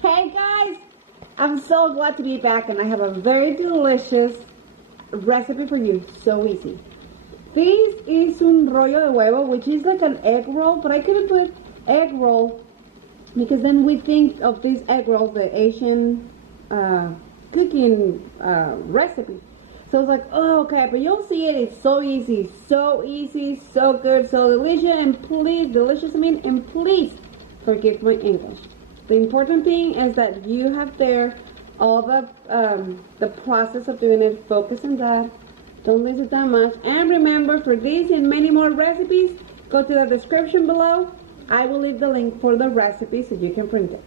Hey guys, I'm so glad to be back and I have a very delicious recipe for you. So easy. This is un rollo de huevo, which is like an egg roll, but I couldn't put egg roll because then we think of these egg rolls, the Asian cooking recipe. So I was like, oh, okay, but you'll see it. It's so easy, so good, so delicious, and please forgive my English. The important thing is that you have there all the process of doing it. Focus on that. Don't lose it that much. And remember, for these and many more recipes, go to the description below. I will leave the link for the recipe so you can print it.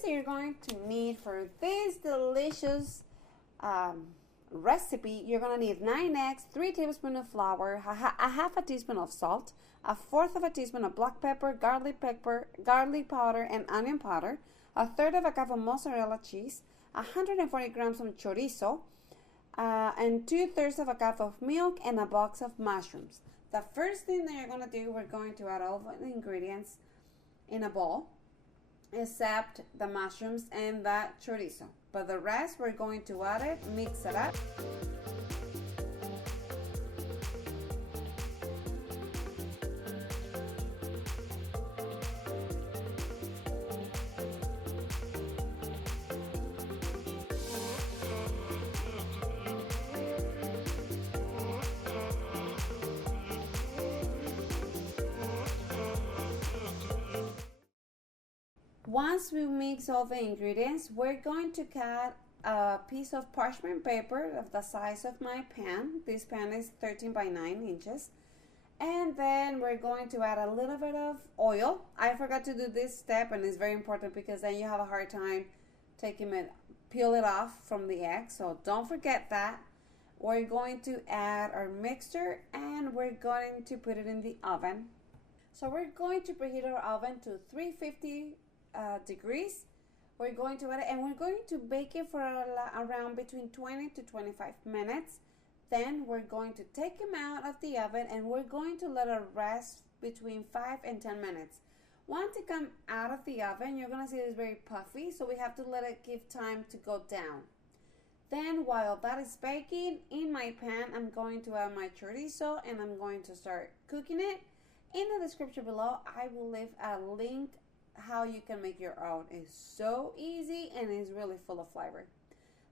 So you're going to need for this delicious recipe, you're going to need 9 eggs, 3 tablespoons of flour, a half a teaspoon of salt, a fourth of a teaspoon of black pepper, garlic powder, and onion powder, a third of a cup of mozzarella cheese, 140 grams of chorizo, and 2/3 of a cup of milk, and a box of mushrooms. The first thing that you're going to do, we're going to add all the ingredients in a bowl, except the mushrooms and the chorizo. But the rest, we're going to add it, mix it up. Once we mix all the ingredients, we're going to cut a piece of parchment paper of the size of my pan. This pan is 13 by 9 inches. And then we're going to add a little bit of oil. I forgot to do this step, and it's very important because then you have a hard time peel it off from the egg. So don't forget that. We're going to add our mixture and we're going to put it in the oven. So we're going to preheat our oven to 350 degrees. We're going to add it and we're going to bake it for around between 20 to 25 minutes. Then we're going to take them out of the oven and we're going to let it rest between 5 and 10 minutes. Once it comes out of the oven, you're going to see it's very puffy, so we have to let it give time to go down. Then while that is baking, in my pan, I'm going to add my chorizo and I'm going to start cooking it. In the description below, I will leave a link how you can make your own. It's so easy and it's really full of flavor.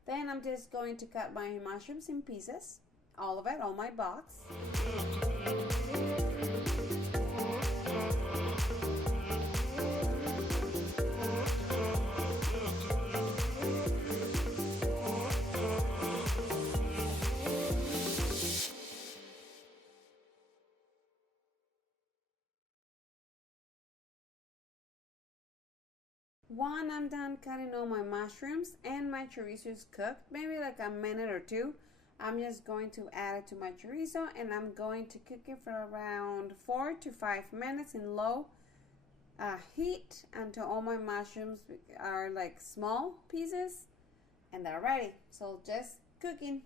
Then I'm just going to cut my mushrooms in pieces, all of it, all my box. When I'm done cutting all my mushrooms and my chorizo is cooked, maybe like a minute or two, I'm just going to add it to my chorizo and I'm going to cook it for around 4 to 5 minutes in low heat until all my mushrooms are like small pieces and they're ready. So just cooking.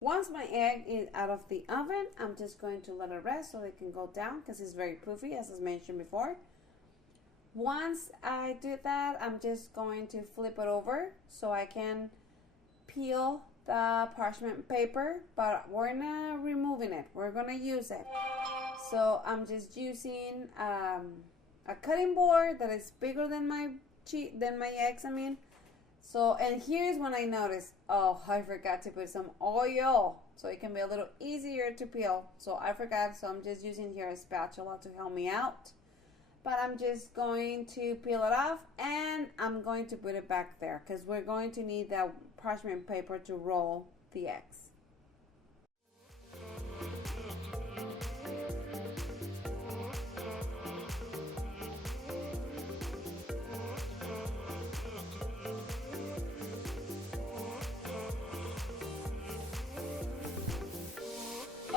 Once my egg is out of the oven, I'm just going to let it rest so it can go down because it's very poofy, as I mentioned before. Once I do that, I'm just going to flip it over so I can peel the parchment paper, but we're not removing it. We're going to use it. So I'm just using a cutting board that is bigger than my eggs, So, and here's when I noticed, oh, I forgot to put some oil so it can be a little easier to peel. So I forgot, so I'm just using here a spatula to help me out. But I'm just going to peel it off and I'm going to put it back there because we're going to need that parchment paper to roll the eggs.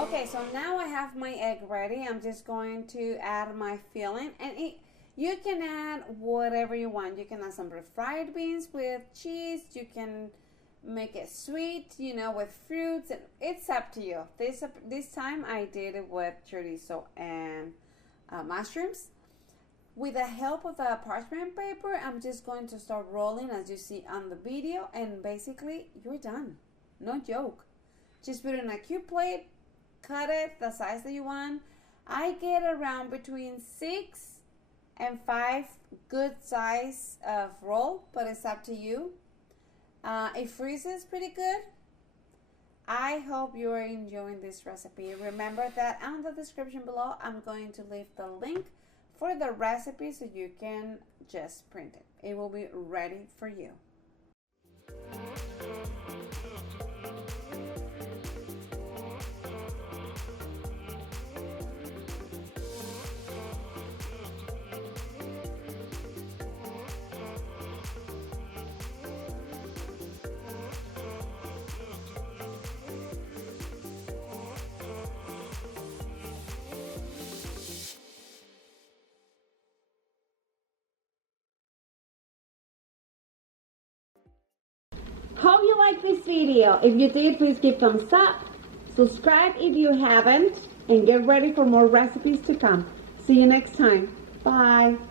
Okay, so now I have my egg ready. I'm just going to add my filling, and you can add whatever you want. You can add some refried beans with cheese. You can make it sweet, you know, with fruits, and it's up to you. This time I did it with chorizo and mushrooms. With the help of the parchment paper, I'm just going to start rolling as you see on the video, and basically you're done. No joke. Just put it in a cube plate, cut it the size that you want. I get around between 6 and 5 good size of roll, but it's up to you. It freezes pretty good. I hope you are enjoying this recipe. Remember that on the description below, I'm going to leave the link for the recipe so you can just print it. It will be ready for you. Hope you liked this video. If you did, please give thumbs up, subscribe if you haven't, and get ready for more recipes to come. See you next time. Bye.